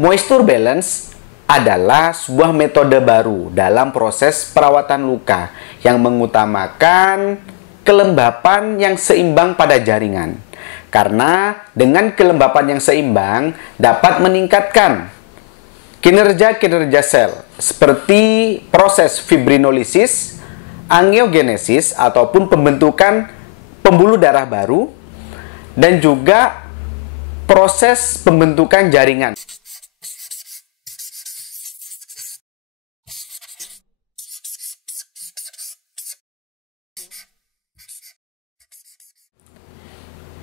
Moisture balance adalah sebuah metode baru dalam proses perawatan luka yang mengutamakan kelembapan yang seimbang pada jaringan. Karena dengan kelembapan yang seimbang dapat meningkatkan kinerja sel seperti proses fibrinolisis, angiogenesis ataupun pembentukan pembuluh darah baru dan juga proses pembentukan jaringan.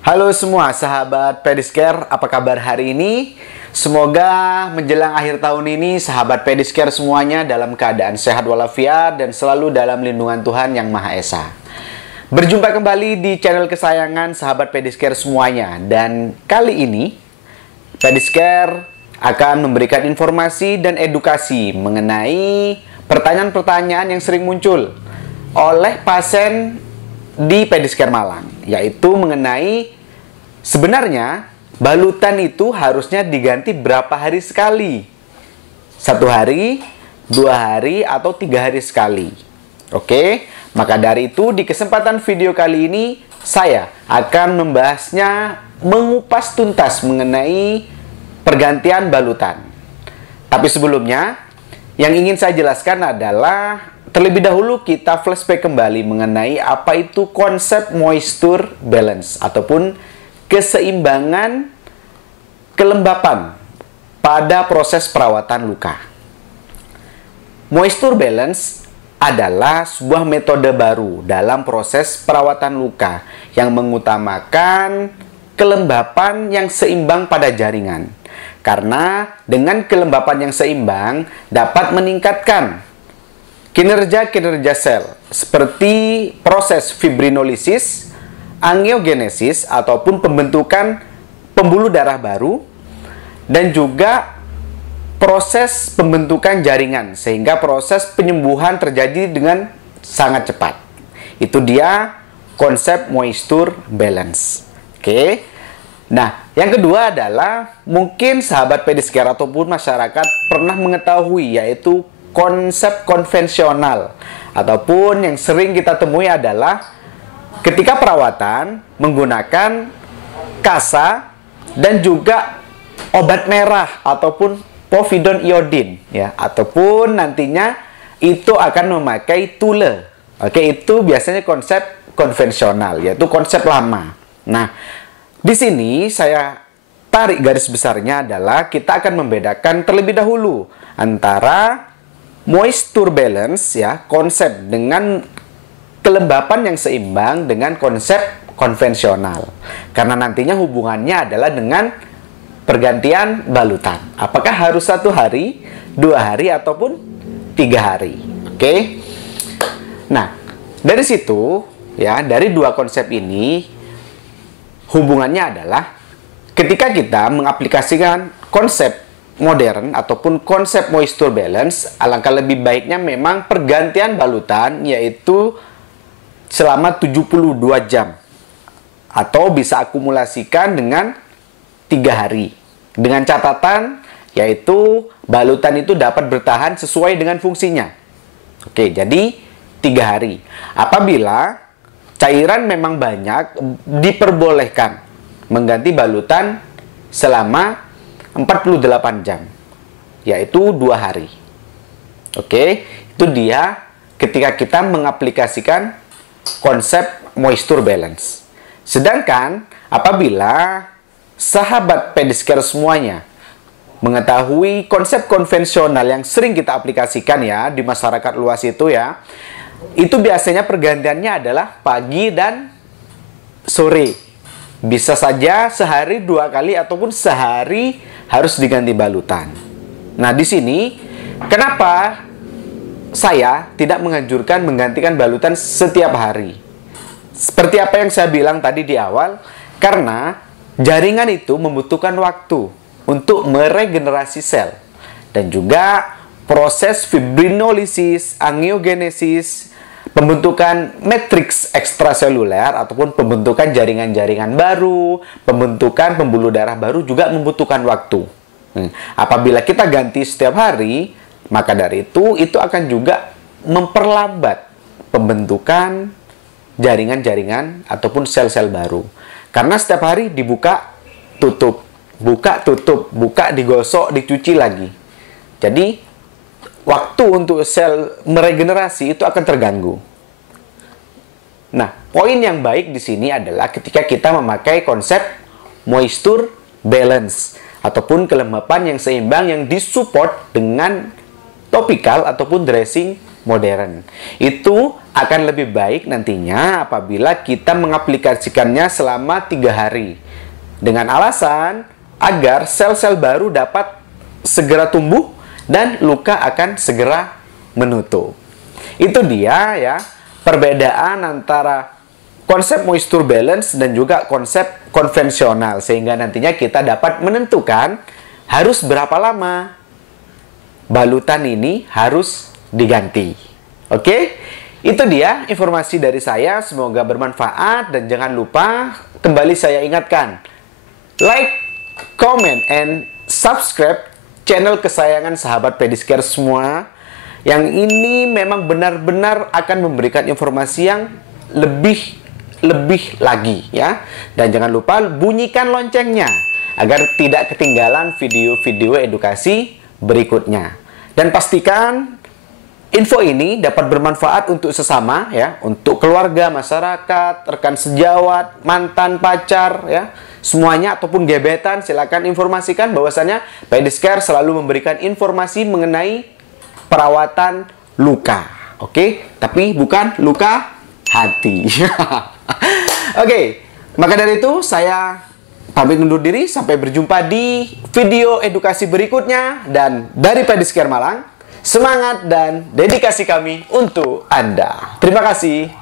Halo semua sahabat Pediscare, apa kabar hari ini? Semoga menjelang akhir tahun ini sahabat Pediscare semuanya dalam keadaan sehat walafiat dan selalu dalam lindungan Tuhan Yang Maha Esa. Berjumpa kembali di channel kesayangan sahabat Pediscare semuanya, dan kali ini Pediscare akan memberikan informasi dan edukasi mengenai pertanyaan-pertanyaan yang sering muncul oleh pasien di Pediscare Malang, yaitu mengenai sebenarnya balutan itu harusnya diganti berapa hari sekali? 1 hari, 2 hari, atau 3 hari sekali? Oke, maka dari itu di kesempatan video kali ini saya akan membahasnya, mengupas tuntas mengenai pergantian balutan. Tapi sebelumnya, yang ingin saya jelaskan adalah terlebih dahulu kita flashback kembali mengenai apa itu konsep moisture balance ataupun keseimbangan kelembapan pada proses perawatan luka. Moisture balance adalah sebuah metode baru dalam proses perawatan luka yang mengutamakan kelembapan yang seimbang pada jaringan. Karena dengan kelembapan yang seimbang dapat meningkatkan kinerja sel seperti proses fibrinolisis, angiogenesis ataupun pembentukan pembuluh darah baru dan juga proses pembentukan jaringan sehingga proses penyembuhan terjadi dengan sangat cepat. Itu dia konsep moisture balance. Oke. Nah, yang kedua adalah mungkin sahabat Pediscare ataupun masyarakat pernah mengetahui, yaitu konsep konvensional ataupun yang sering kita temui adalah ketika perawatan menggunakan kasa dan juga obat merah ataupun povidone iodin ya, ataupun nantinya itu akan memakai tule. Oke, itu biasanya konsep konvensional, yaitu konsep lama. Nah, di sini saya tarik garis besarnya adalah kita akan membedakan terlebih dahulu antara moisture balance ya, konsep dengan kelembapan yang seimbang dengan konsep konvensional. Karena nantinya hubungannya adalah dengan pergantian balutan. Apakah harus 1 hari, 2 hari, ataupun 3 hari? Oke. Nah, dari situ ya, dari dua konsep ini hubungannya adalah ketika kita mengaplikasikan konsep modern ataupun konsep moisture balance, alangkah lebih baiknya memang pergantian balutan yaitu selama 72 jam atau bisa akumulasikan dengan 3 hari dengan catatan yaitu balutan itu dapat bertahan sesuai dengan fungsinya. Oke, jadi 3 hari. Apabila cairan memang banyak, diperbolehkan mengganti balutan selama 48 jam, yaitu 2 hari. Oke, itu dia ketika kita mengaplikasikan konsep moisture balance. Sedangkan apabila sahabat Pediscare semuanya mengetahui konsep konvensional yang sering kita aplikasikan ya di masyarakat luas itu ya, itu biasanya pergantiannya adalah pagi dan sore. Bisa saja sehari 2 kali ataupun sehari harus diganti balutan. Nah, di sini kenapa saya tidak menganjurkan menggantikan balutan setiap hari? Seperti apa yang saya bilang tadi di awal, karena jaringan itu membutuhkan waktu untuk meregenerasi sel dan juga proses fibrinolisis, angiogenesis, pembentukan matriks ekstraseluler ataupun pembentukan jaringan-jaringan baru, pembentukan pembuluh darah baru juga membutuhkan waktu. Apabila kita ganti setiap hari, maka dari itu akan juga memperlambat pembentukan jaringan-jaringan ataupun sel-sel baru. Karena setiap hari dibuka, tutup, buka, tutup, buka, digosok, dicuci lagi. Jadi, waktu untuk sel meregenerasi itu akan terganggu. Nah, poin yang baik di sini adalah ketika kita memakai konsep moisture balance ataupun kelembapan yang seimbang yang disupport dengan topikal ataupun dressing modern. Itu akan lebih baik nantinya apabila kita mengaplikasikannya selama 3 hari. Dengan alasan agar sel-sel baru dapat segera tumbuh dan luka akan segera menutup. Itu dia ya, perbedaan antara konsep moisture balance dan juga konsep konvensional. Sehingga nantinya kita dapat menentukan harus berapa lama balutan ini harus diganti. Oke? Itu dia informasi dari saya. Semoga bermanfaat dan jangan lupa kembali saya ingatkan, like, comment, and subscribe channel kesayangan sahabat Pedicure semua. Yang ini memang benar-benar akan memberikan informasi yang lebih lagi ya. Dan jangan lupa bunyikan loncengnya agar tidak ketinggalan video-video edukasi berikutnya. Dan pastikan info ini dapat bermanfaat untuk sesama ya, untuk keluarga, masyarakat, rekan sejawat, mantan pacar ya, semuanya ataupun gebetan. Silakan informasikan bahwasanya Pedicure selalu memberikan informasi mengenai perawatan luka. Oke, tapi bukan luka hati. Oke, maka dari itu saya pamit undur diri. Sampai berjumpa di video edukasi berikutnya. Dan dari Pedicure Malang, semangat dan dedikasi kami untuk Anda. Terima kasih.